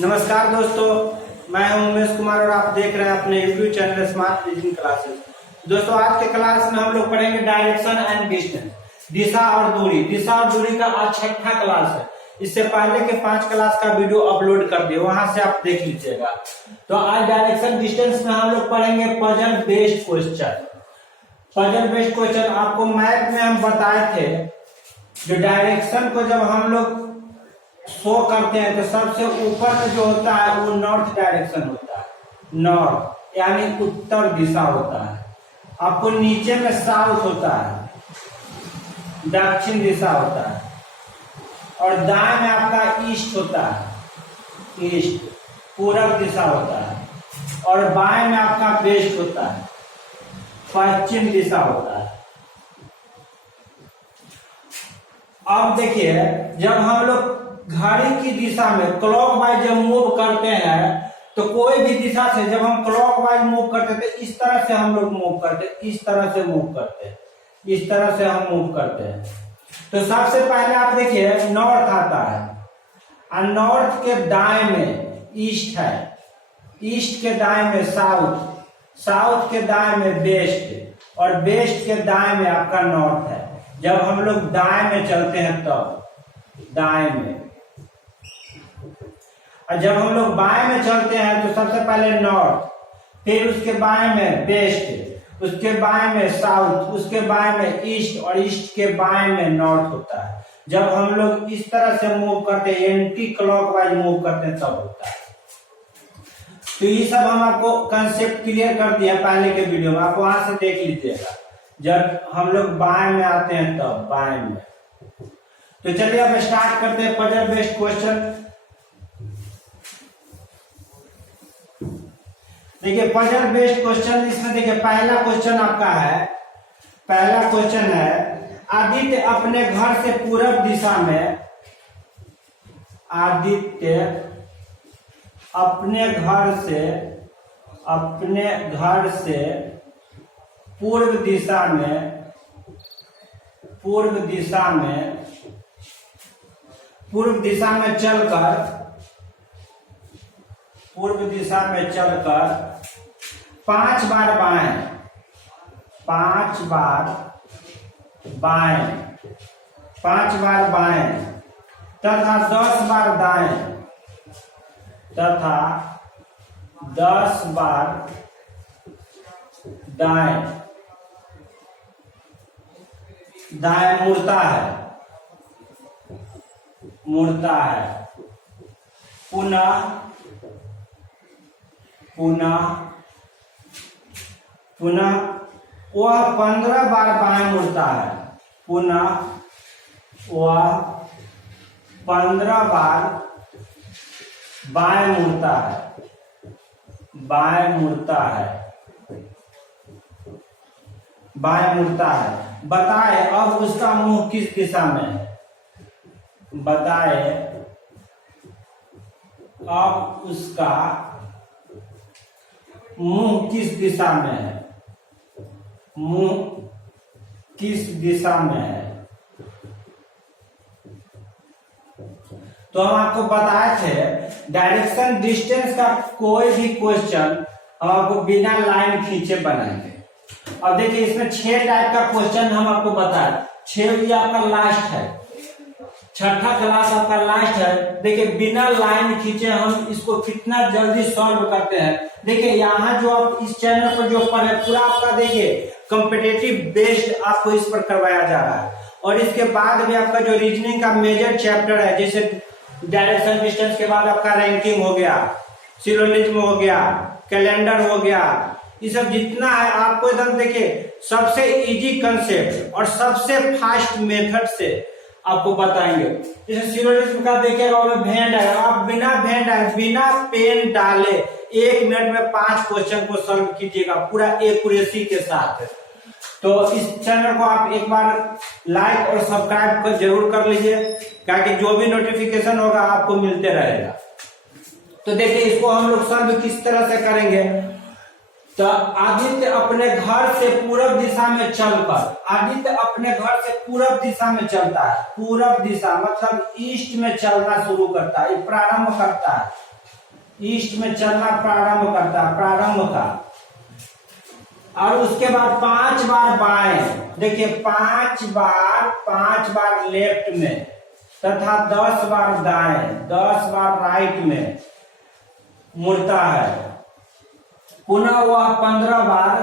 नमस्कार दोस्तों, मैं हूं उमेश कुमार और आप देख रहे हैं अपने YouTube channel smart reasoning classes. दोस्तों, आज के क्लास में हम लोग पढ़ेंगे डायरेक्शन एंड डिस्टेंस, दिशा और दूरी। दिशा और दूरी का आज छठा क्लास है। इससे पहले के 5 क्लास का वीडियो अपलोड कर दिए, वहां से आप देख लीजिएगा। तो आज डायरेक्शन डिस्टेंस में हम लोग पढ़ेंगे puzzle based question. Puzzle based question आपको मैथ में हम बताए थे, जो डायरेक्शन को जब हम लोग शो करते हैं तो सबसे ऊपर में जो होता है वो नॉर्थ डायरेक्शन होता है, नॉर्थ यानी उत्तर दिशा होता है। आपको नीचे में साउथ होता है, दक्षिण दिशा होता है, और दाएं में आपका ईस्ट होता है, ईस्ट पूरब दिशा होता है, और बाएं में आपका वेस्ट होता है, पश्चिम दिशा होता है। अब देखिए, जब हम लोग घड़ी की दिशा में क्लॉकवाइज जब मूव करते हैं तो कोई भी दिशा से जब हम क्लॉकवाइज मूव करते थे, इस तरह से हम लोग मूव करते, इस तरह से मूव करते, इस तरह से हम मूव करते हैं। तो सबसे पहले आप देखिए नॉर्थ आता है, और नॉर्थ के दाएं में ईस्ट है, ईस्ट के दाएं में साउथ, साउथ के दाएं में वेस्ट, और वेस्ट के दाएं में आपका नॉर्थ है। जब हम लोग दाएं में चलते हैं तब दाएं में, और जब हम लोग बाएं में चलते हैं तो सबसे पहले नॉर्थ, फिर उसके बाएं में वेस्ट, उसके बाएं में साउथ, उसके बाएं में ईस्ट, और ईस्ट के बाएं में नॉर्थ होता है। जब हम लोग इस तरह से मूव करते हैं, एंटी क्लॉकवाइज मूव करते हैं, तब होता है। तो ये सब हम आपको कंसेप्ट क्लियर कर दिया पहले के वीडियो में, आप वहां से देख लीजिएगा। जब हम लोग बाएं में आते हैं तब बाएं में। तो चलिए अब स्टार्ट करते हैं पजल बेस्ड क्वेश्चन। देखिए पजल बेस्ड क्वेश्चन, इसमें देखिए पहला क्वेश्चन आपका है, पहला क्वेश्चन है आदित्य अपने घर से पूरब दिशा में, आदित्य अपने घर से पूर्व दिशा में, पूर्व दिशा में चलकर 5 बार बाएं, 5 बार बाएं, 5 बार बाएं तथा 10 बार दाएं, तथा 10 बार दाएं, दाएं मुड़ता है, मुड़ता है, पुनः वह 15 बार बाएं मुड़ता है, पुनः वह 15 बार बाएं मुड़ता है, बाएं मुड़ता है, बाएं मुड़ता है। बताए अब उसका मुंह किस दिशा में है, बताए अब उसका मुंह किस दिशा में है, मुंह किस दिशा में है। तो हम आपको बताए थे डायरेक्शन डिस्टेंस का कोई भी क्वेश्चन हम आपको बिना लाइन खींचे बनाएंगे। अब देखिए इसमें 6 टाइप का क्वेश्चन हम आपको बताए, 6 ये आपका लास्ट है, छठा क्लास आपका लास्ट है। देखिए बिना लाइन खींचे हम इसको कितना जल्दी सॉल्व करते हैं। देखिए यहाँ जो आप इस चैनल पर जो पढ़े पूरा आपका देखिए कॉम्पिटिटिव बेस्ड आपको इस पर करवाया जा रहा है। और इसके बाद भी आपका जो रीजनिंग का मेजर चैप्टर है, जैसे डायरेक्शन डिस्टेंस के बाद आपका रैंकिंग हो गया, सिलोजिज्म हो गया, कैलेंडर हो गया, ये सब जितना है आपको एकदम देखिए सबसे इजी कंसेप्ट और सबसे फास्ट मेथड से आपको बताएंगे। जैसे सिलोजिज्म का देखिएगा भेंड है, आप बिना भेंड है, बिना पेन डाले 1 मिनट में 5 क्वेश्चन को सॉल्व कीजिएगा पूरा एक्यूरेसी के साथ। तो इस चैनल को आप एक बार लाइक और सब्सक्राइब कर जरूर कर लीजिए, ताकि जो भी नोटिफिकेशन होगा आपको मिलते रहेगा। तो देखिए इसको हम लोग सॉल्व किस तरह से करेंगे। तो आदित्य अपने घर से पूरब दिशा में चलकर, आदित्य अपने घर से पूरब दिशा में चलता है। पूरब दिशा मतलब ईस्ट में चलना शुरू करता है, प्रारंभ करता है, ईस्ट में चलना प्रारंभ करता है, प्रारंभ का। और उसके बाद 5 बार बाएं, देखिए 5 बार लेफ्ट में तथा 10 बार दाएं, 10 बार राइट में मुड़ता है। पुनः वह 15 बार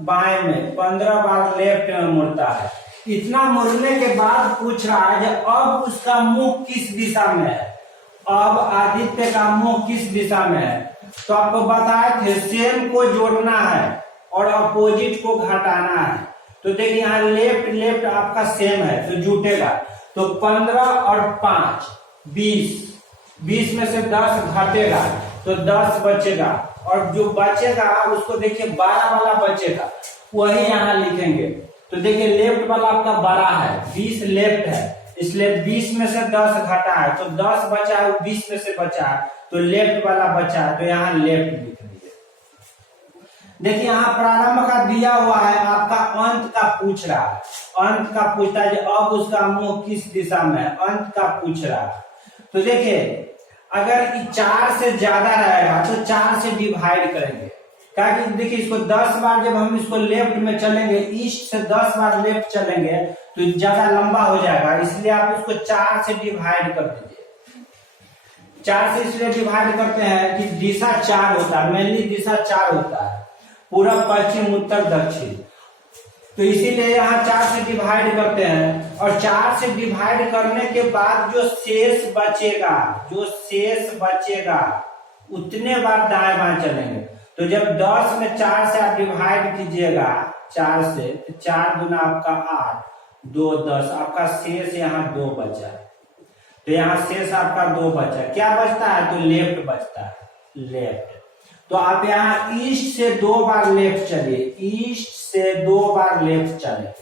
बाएं में, 15 बार लेफ्ट में मुड़ता है। इतना मुड़ने के बाद पूछ रहा है कि अब उसका मुंह किस दिशा में है। अब आदित्य का मुंह किस दिशा में है, तो आपको बताए थे सेम को जोड़ना है और अपोजिट को घटाना है। तो देखिए यहाँ लेफ्ट आपका सेम है तो जुटेगा। तो 15 और 5 20 में से 10 घटेगा तो 10 बचेगा, और जो बचेगा उसको देखिए 12 वाला बचेगा, वही यहाँ लिखेंगे। तो देखिए लेफ्ट वाला आपका बड़ा है, 20 लेफ्ट है, इसलिए 20 में से 10 घटा है तो 10 बचा है, 20 में से बचा है तो लेफ्ट वाला बचा है, तो यहाँ लेफ्ट लिख दीजिए। देखिए यहाँ प्रारंभ का दिया हुआ है, आपका अंत का पूछ रहा है, अंत का पूछता है अब उसका मुंह किस दिशा में है, अंत का पूछ रहा है। तो देखिए अगर 4 से ज्यादा रहेगा तो 4 से डिवाइड करेंगे, क्योंकि देखिए इसको 10 बार जब हम इसको लेफ्ट में चलेंगे, ईस्ट से 10 बार लेफ्ट चलेंगे तो ज्यादा लंबा हो जाएगा, इसलिए आप इसको 4 से डिवाइड कर दीजिए। 4 से इसलिए डिवाइड करते हैं कि दिशा 4 होता है, मेनली दिशा 4 होता है, पूरब पश्चिम उत्तर दक्षिण, तो इसीलिए यहाँ 4 से डिवाइड करते हैं। और 4 से डिवाइड करने के बाद जो शेष बचेगा उतने बार दाएं बाएं चलेंगे। तो जब 10 में 4 से आप डिवाइड कीजिएगा 4 से, तो 4 गुना आपका 8, 2 10, आपका शेष यहाँ 2 बचा। तो यहाँ शेष आपका 2 बचा, क्या बचता है तो लेफ्ट बचता है, लेफ्ट। तो आप यहाँ ईस्ट से 2 बार लेफ्ट चलिए, ईस्ट से 2 बार लेफ्ट चलेगा।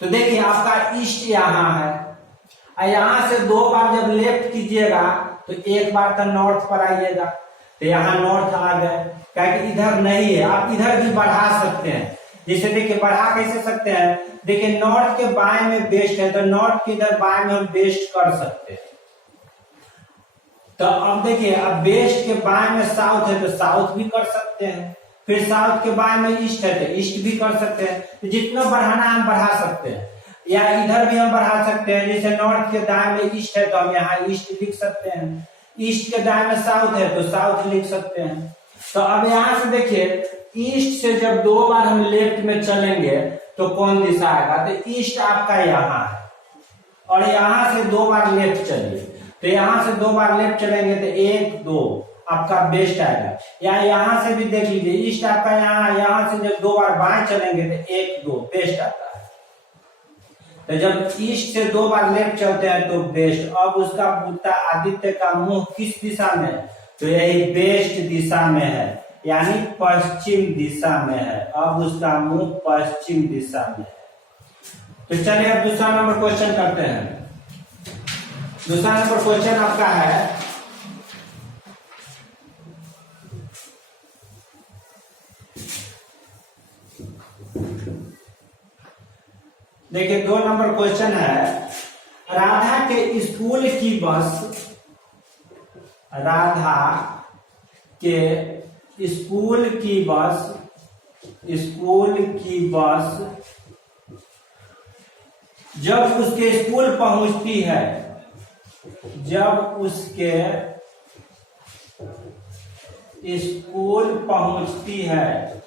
तो देखिए आपका ईस्ट यहाँ है, और यहाँ से 2 बार जब लेफ्ट कीजिएगा तो एक बार तो नॉर्थ पर आइएगा, तो यहाँ नॉर्थ आ गए, क्योंकि इधर नहीं है, आप इधर भी बढ़ा सकते हैं। जैसे देखिए बढ़ा कैसे सकते हैं, देखिए नॉर्थ के बाएं में वेस्ट है तो नॉर्थ के इधर बाएं में हम वेस्ट कर सकते हैं। तो अब देखिए अब वेस्ट के बाएं में साउथ है तो साउथ भी कर सकते हैं, फिर साउथ के बाएं में ईस्ट है तो ईस्ट भी कर सकते हैं। तो जितना बढ़ाना हम बढ़ा सकते हैं, या इधर भी हम बढ़ा सकते हैं। जैसे नॉर्थ के दाएं में ईस्ट है तो हम यहाँ ईस्ट लिख सकते हैं, ईस्ट के दाएं में साउथ है तो साउथ लिख सकते हैं। तो अब यहाँ से देखिए ईस्ट से जब 2 बार हम लेफ्ट में चलेंगे तो कौन दिशा आएगा, तो ईस्ट आपका यहाँ है, और यहाँ से 2 बार लेफ्ट चलिए, तो यहाँ से 2 बार लेफ्ट चलेंगे तो 1 2 आपका बेस्ट आएगा। या यहाँ से भी देख लीजिए ईस्ट आपका यहाँ से जब 2 बार बाएं चलेंगे तो 1 2 बेस्ट आता है। तो जब ईस्ट से 2 बार लेफ्ट चलते हैं तो बेस्ट। अब उसका पूछता आदित्य का मुंह किस दिशा में है, तो यही बेस्ट दिशा में है, यानी पश्चिम दिशा में है। अब उसका मुंह पश्चिम दिशा में है। तो चलिए अब दूसरा नंबर क्वेश्चन करते हैं। दूसरा नंबर क्वेश्चन आपका है, देखिए 2 नंबर क्वेश्चन है, राधा के स्कूल की बस, राधा के स्कूल की बस जब उसके स्कूल पहुंचती है, जब उसके स्कूल पहुंचती है,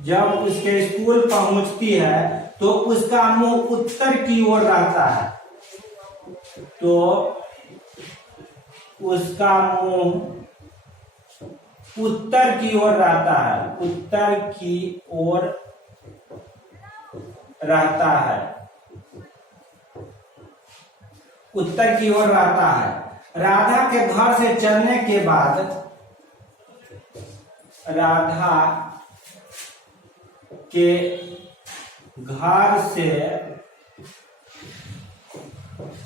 जब उसके स्कूल पहुंचती है तो उसका मुंह उत्तर की ओर रहता है, तो उसका मुंह उत्तर की ओर रहता है, उत्तर की ओर रहता है, उत्तर की ओर रहता है। राधा के घर से चलने के बाद, राधा के घर से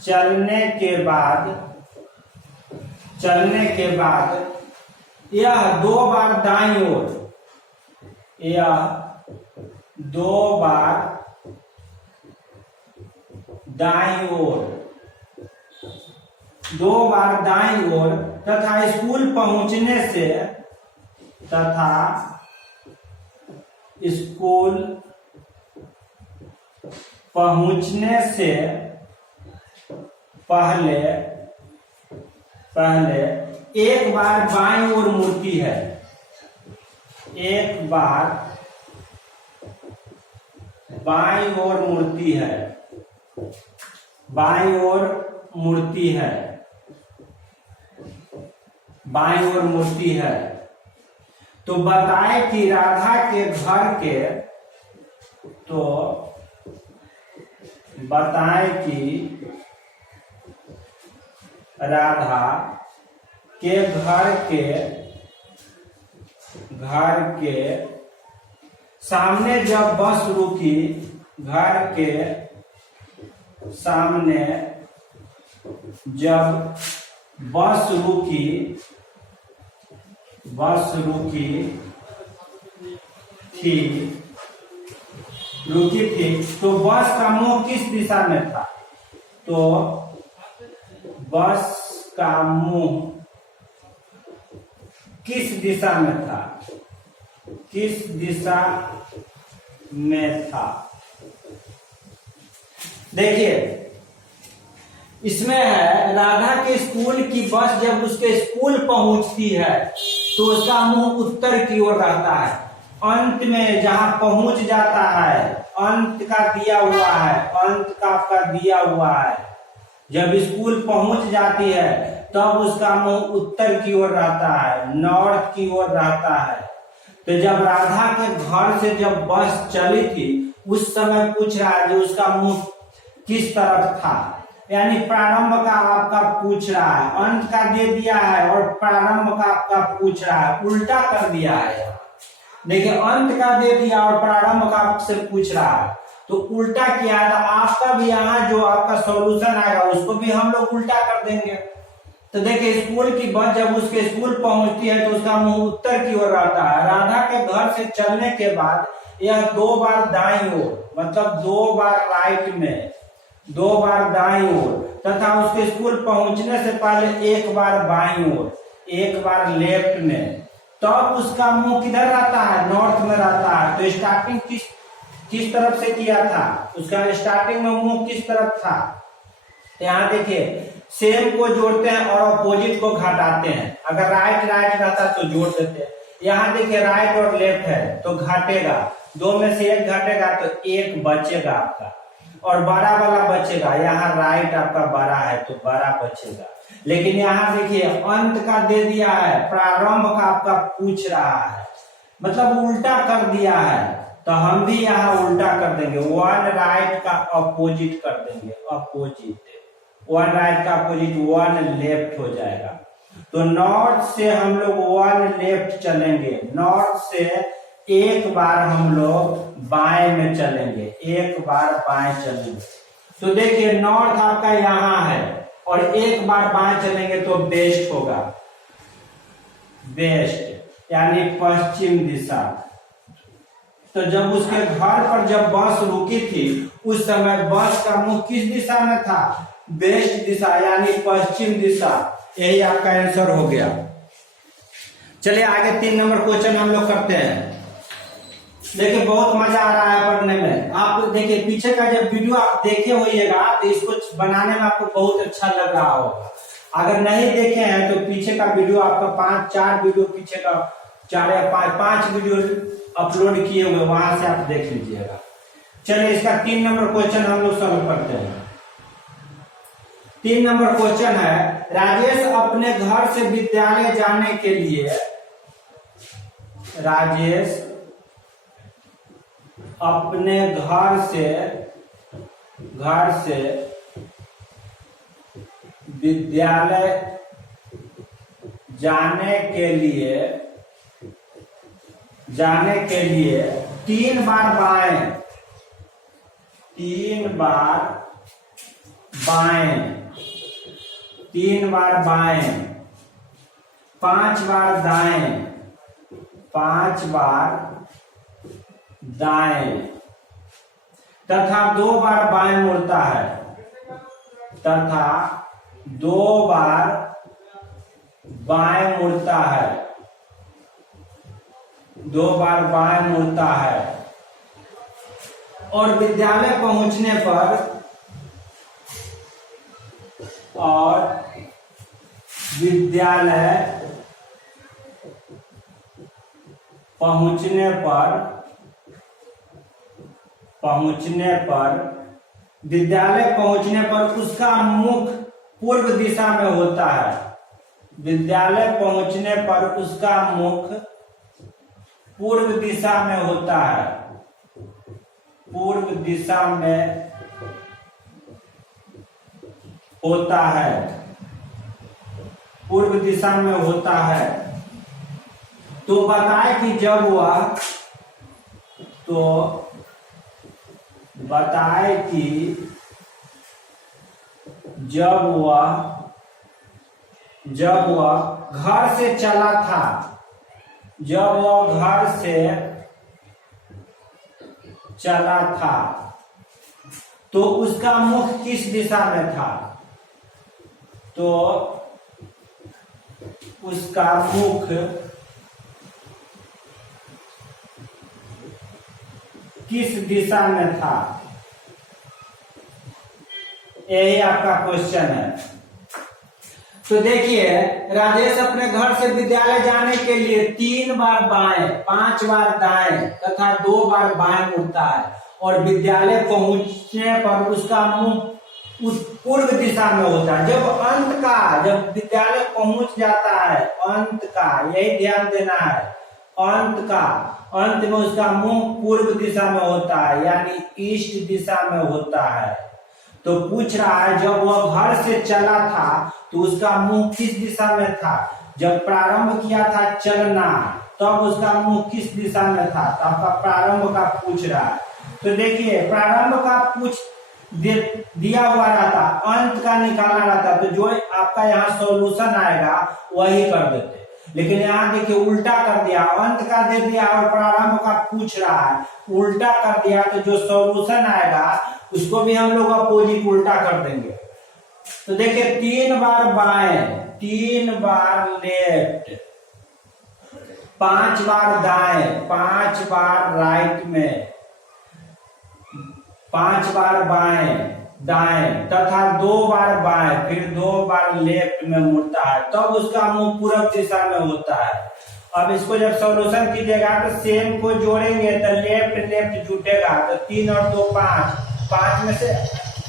चलने के बाद चलने के बाद यह 2 बार दाईं ओर, यह 2 बार दाईं ओर, 2 बार दाईं ओर तथा स्कूल पहुंचने से, तथा स्कूल पहुंचने से पहले एक बार बाईं ओर मुड़ती है, एक बार बाईं ओर मुड़ती है, बाईं ओर मुड़ती है, बाईं ओर मुड़ती है। तो बताए कि राधा के घर के, तो बताए कि राधा के घर के सामने जब बस रुकी, घर के सामने जब बस रुकी थी, तो बस का मुंह किस दिशा में था? तो बस का मुंह किस दिशा में था? किस दिशा में था? देखिए इसमें है राधा के स्कूल की बस जब उसके स्कूल पहुंचती है तो उसका मुंह उत्तर की ओर रहता है। अंत में जहां पहुंच जाता है, अंत का दिया हुआ है, अंत का आपका दिया हुआ है, जब स्कूल पहुंच जाती है तब उसका मुंह उत्तर की ओर रहता है, नॉर्थ की ओर रहता है। तो जब राधा के घर से जब बस चली थी उस समय पूछ रहा है जो उसका मुंह किस तरफ था, यानी प्रारंभ का आपका पूछ रहा है, अंत का दे दिया है और प्रारंभ का आपका पूछ रहा है, उल्टा कर दिया है। देखिए अंत का दे दिया और प्रारंभ का आपसे पूछ रहा है तो उल्टा किया है, तो आपका भी यहाँ जो आपका सॉल्यूशन आएगा उसको भी हम लोग उल्टा कर देंगे। तो देखिए स्कूल की बस जब उसके स्कूल पहुंचती है तो उसका मुंह उत्तर की ओर रहता है। राधा के घर से चलने के बाद यह 2 बार दाईं ओर, मतलब 2 बार राइट में, 2 बार दाईं ओर तथा उसके स्कूल पहुंचने से पहले एक बार बाईं ओर, एक बार लेफ्ट में, तब उसका मुंह किधर रहता है? नॉर्थ में रहता है। तो स्टार्टिंग किस तरफ से किया था? उसका स्टार्टिंग में मुंह किस तरफ था? यहाँ देखिए सेम को जोड़ते हैं और अपोजिट को घटाते हैं। अगर राइट रहता तो जोड़ देते हैं। यहाँ देखिए राइट और लेफ्ट है तो घटेगा, 2 में से 1 घटेगा तो 1 बचेगा आपका और बड़ा वाला बचेगा। यहाँ राइट आपका बड़ा है तो बड़ा बचेगा। लेकिन यहाँ देखिए अंत का दे दिया है, प्रारंभ का आपका पूछ रहा है, मतलब उल्टा कर दिया है। तो हम भी यहाँ उल्टा कर देंगे, 1 राइट का अपोजिट कर देंगे, अपोजिट 1 राइट का अपोजिट 1 लेफ्ट हो जाएगा। तो नॉर्थ से हम लोग 1 लेफ्ट चलेंगे, नॉर्थ से एक बार हम लोग बाएं में चलेंगे, एक बार बाएं चलेंगे। तो देखिए नॉर्थ आपका यहाँ है और एक बार बाएं चलेंगे तो वेस्ट होगा, वेस्ट यानी पश्चिम दिशा। तो जब उसके घर पर जब बस रुकी थी उस समय बस का मुंह किस दिशा में था? वेस्ट दिशा यानी पश्चिम दिशा। यही आपका आंसर हो गया। चलिए आगे 3 नंबर क्वेश्चन हम लोग करते हैं। देखिए बहुत मजा आ रहा है पढ़ने में। आप देखिए पीछे का जब वीडियो आप देखे होइएगा तो इसको बनाने में आपको बहुत अच्छा लग रहा होगा। अगर नहीं देखे हैं तो पीछे का वीडियो आपका 5-4 वीडियो पीछे का 4 या 5 वीडियो अपलोड किए हुए, वहां से आप देख लीजिएगा। चलिए इसका 3 नंबर क्वेश्चन हम लोग सॉल्व करते हैं। 3 नंबर क्वेश्चन है, राजेश अपने घर से विद्यालय जाने के लिए, राजेश अपने घर से विद्यालय जाने के लिए 3 बार बाएं, 3 बार बाएं, 3 बार बाएं 5 बार दाएं, 5 बार दाएं तथा 2 बार बाएं मुड़ता है, तथा 2 बार बाएं मुड़ता है, 2 बार बाएं मुड़ता है। और विद्यालय पहुंचने पर विद्यालय पहुंचने पर उसका मुख पूर्व दिशा में होता है। विद्यालय पहुंचने पर उसका मुख पूर्व दिशा में होता है, पूर्व दिशा में होता है, पूर्व दिशा में होता है। तो बताए कि जब वह जब वह घर से चला था, जब वह घर से चला था तो उसका मुख किस दिशा में था? तो उसका मुख किस दिशा में था? यही आपका क्वेश्चन है। तो देखिए, राजेश अपने घर से विद्यालय जाने के लिए 3 बार बाएं, 5 बार दाएं तथा 2 बार बाएं मुड़ता है और विद्यालय पहुंचने पर उसका मुंह उस पूर्व दिशा में होता है। जब विद्यालय पहुंच जाता है, अंत का, यही ध्यान देना है, अंत में उसका मुंह पूर्व दिशा में होता है, यानी ईस्ट दिशा में होता है। तो पूछ रहा है जब वह घर से चला था तो उसका मुंह किस दिशा में था? जब प्रारंभ किया था चलना तब उसका मुंह किस दिशा में था? तो आपका प्रारंभ का पूछ रहा है। तो देखिए, प्रारंभ का पूछ दिया हुआ रहता, अंत का निकालना रहता, तो जो आपका यहाँ सॉल्यूशन आएगा वही कर देते। लेकिन यहाँ देखिए उल्टा कर दिया, अंत का दे दिया और प्रारंभ का पूछ रहा है, उल्टा कर दिया, तो जो सॉल्यूशन आएगा उसको भी हम लोग अपोजिट उल्टा कर देंगे। तो देखिए 3 बार बाएं, 3 बार लेफ्ट, 5 बार दाएं, 5 बार राइट में, 5 बार बाएं दाएं तथा 2 बार बाएं, फिर 2 बार लेफ्ट में मुड़ता है, तब उसका मुंह पूर्व दिशा में होता है। अब इसको जब सॉल्यूशन कीजिएगा तो सेम को जोड़ेंगे तो लेफ्ट जुटेगा, तो 3 और 2 5, 5 में से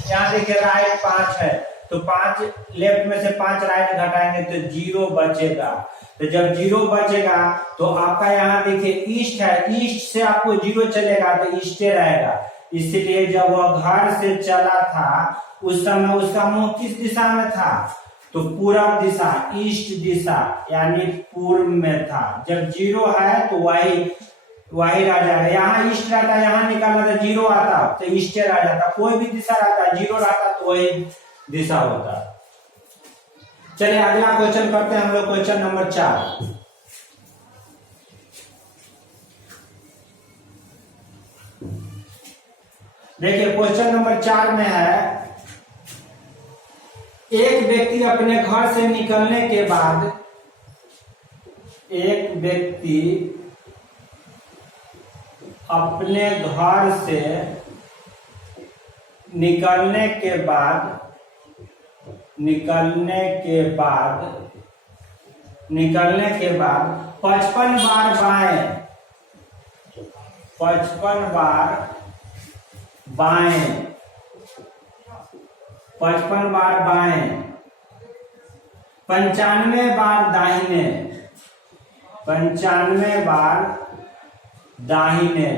यहाँ देखिए राइट 5 है, तो 5 लेफ्ट में से 5 राइट घटाएंगे तो 0 बचेगा। तो जब 0 बचेगा तो आपका यहाँ देखिए ईस्ट है, ईस्ट से आपको 0 चलेगा तो ईस्टे रहेगा। इसलिए जब वह घर से चला था उस समय उसका मुंह किस दिशा में था? तो पूर्व दिशा, ईस्ट दिशा, यानी पूर्व में था। जब 0 है तो वही रह जाएगा। यहाँ ईस्ट रहता, यहाँ निकालना था 0 आता तो ईस्ट रह जाता, कोई भी दिशा रहता 0 रहता तो वही दिशा होता। चलिए अगला क्वेश्चन करते हैं हम लोग, क्वेश्चन नंबर 4। देखिए क्वेश्चन नंबर 4 में है, एक व्यक्ति अपने घर से निकलने के बाद, एक व्यक्ति अपने घर से निकलने के बाद 55 बार बाएं, 55 बार बाएं, 55 बार बाएं, 95 बार दाहिने, 95 बार दाहिने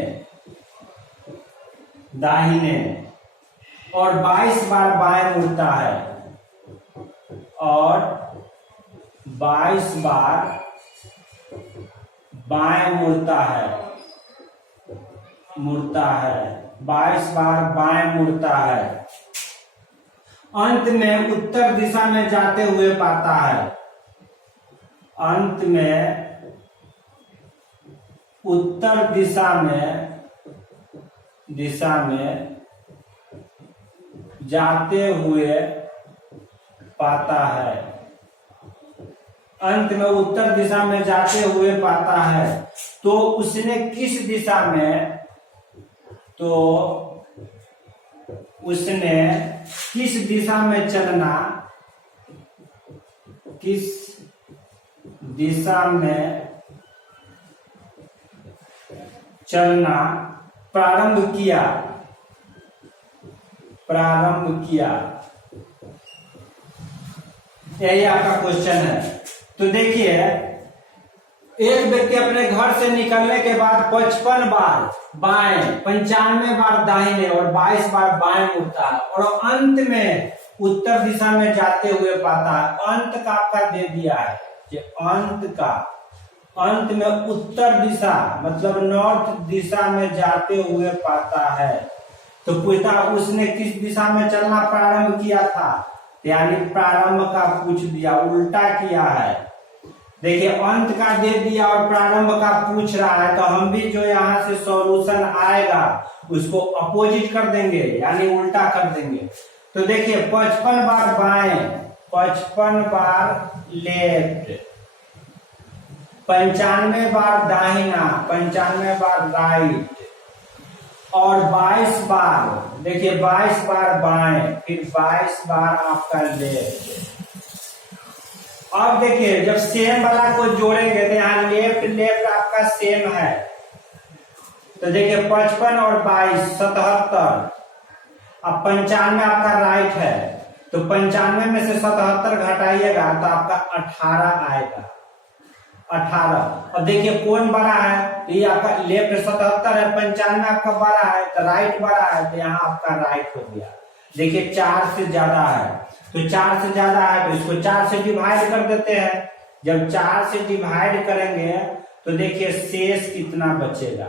और 22 बार बाएं मुड़ता है, और 22 बार बाएं मुड़ता है, 22 बार बाएं मुड़ता है। अंत में उत्तर दिशा में जाते हुए पाता है, अंत में उत्तर दिशा में जाते हुए पाता है, अंत में उत्तर दिशा में जाते हुए पाता है, तो उसने किस दिशा में, तो उसने किस दिशा में चलना, किस दिशा में चलना प्रारंभ किया, यही आपका क्वेश्चन है। तो देखिए, एक व्यक्ति अपने घर से निकलने के बाद 55 बार बाएं, 95 बार दाहिने और 22 बार बाएं मुड़ता है और अंत में उत्तर दिशा में जाते हुए पाता है। अंत का आपका दे दिया है कि अंत में उत्तर दिशा मतलब नॉर्थ दिशा में जाते हुए पाता है। तो पूछता उसने किस दिशा में चलना प्रारंभ किया था, यानी प्रारंभ का पूछ दिया, उल्टा किया है। देखिए, अंत का दे दिया और प्रारंभ का पूछ रहा है, तो हम भी जो यहाँ से सॉल्यूशन आएगा उसको अपोजिट कर देंगे, यानी उल्टा कर देंगे। तो देखिए, 55 बार बाएं, 55 बार लेफ्ट, 95 बार दाहिना, 95 बार राइट और 22 बार, देखिए 22 बार बाएं, फिर 22 बार आपका लेफ्ट। अब देखिए, जब सेम वाला को जोड़ेंगे तो यहाँ लेफ्ट आपका सेम है, तो देखिए 55 और 22 77, अब 95 आपका राइट है, तो 95 में से 77 घटाइएगा तो आपका 18 आएगा, 18। अब देखिए कौन बड़ा है, तो ये आपका लेफ्ट 77 है, 95 आपका बड़ा है, तो राइट बड़ा है, तो यहाँ आपका राइट हो गया। देखिए 4 से ज्यादा है, तो 4 से ज्यादा है तो इसको 4 से डिवाइड कर देते हैं। जब 4 से डिवाइड करेंगे तो देखिए शेष कितना बचेगा,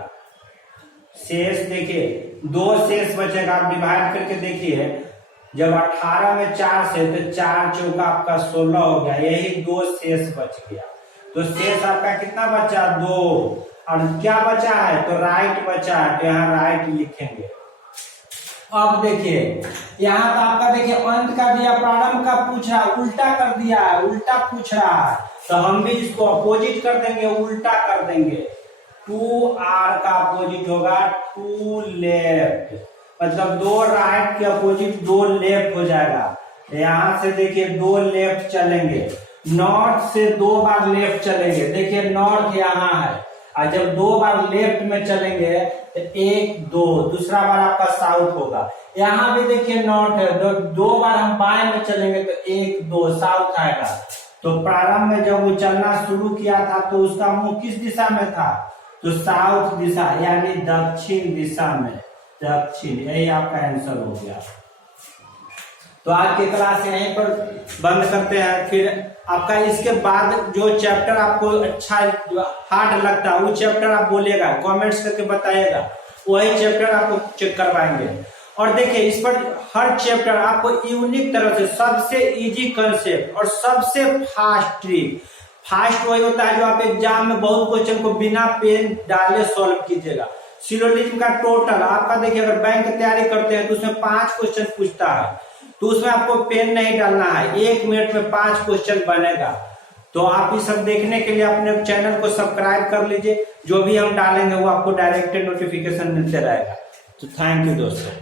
शेष देखिए 2 शेष बचेगा। आप डिवाइड करके देखिए, जब 18 में 4 से, तो 4 चौका आपका 16 हो गया, यही 2 शेष बच गया। तो शेष आपका कितना बचा, 2। और क्या बचा है, तो राइट बचा है, तो यहाँ राइट लिखेंगे। अब देखिए, यहाँ तो आपका देखिए अंत का दिया, प्रारंभ का पूछा, उल्टा कर दिया है, उल्टा पूछ रहा है, तो हम भी इसको अपोजिट कर देंगे, उल्टा कर देंगे। 2R का अपोजिट होगा 2 लेफ्ट, मतलब 2 राइट के अपोजिट 2 लेफ्ट हो जाएगा। यहाँ से देखिए 2 लेफ्ट चलेंगे, नॉर्थ से 2 बार लेफ्ट चलेंगे, देखिए नॉर्थ यहाँ है, और जब 2 बार लेफ्ट में चलेंगे तो 1 2, दूसरा बार आपका साउथ होगा। यहाँ भी देखिए नॉर्थ है, तो 2 बार हम बाएं में चलेंगे तो 1 2 साउथ आएगा। तो प्रारंभ में जब वो चलना शुरू किया था तो उसका मुंह किस दिशा में था, तो साउथ दिशा, यानी दक्षिण दिशा में, दक्षिण, यही आपका आंसर हो गया। तो आज की क्लास यहीं पर बंद करते हैं। फिर आपका इसके बाद जो चैप्टर आपको अच्छा हार्ड लगता है वो चैप्टर आप बोलिएगा, कमेंट्स करके बताइएगा, वही चैप्टर आपको चेक करवाएंगे। और देखिए, इस पर हर चैप्टर आपको यूनिक तरह से, सबसे इजी कंसेप्ट और सबसे फास्ट ट्रिक। फास्ट वही होता है जो आप एग्जाम में बहुत क्वेश्चन को बिना पेन डाले सॉल्व कीजिएगा। सिलोजिज्म का टोटल आपका देखिए, अगर बैंक की तैयारी करते हैं तो उसमें 5 क्वेश्चन पूछता है, तो उसमें आपको पेन नहीं डालना है, 1 मिनट में 5 क्वेश्चन बनेगा। तो आप ये सब देखने के लिए अपने चैनल को सब्सक्राइब कर लीजिए, जो भी हम डालेंगे वो आपको डायरेक्ट नोटिफिकेशन मिलते रहेगा। तो थैंक यू दोस्तों।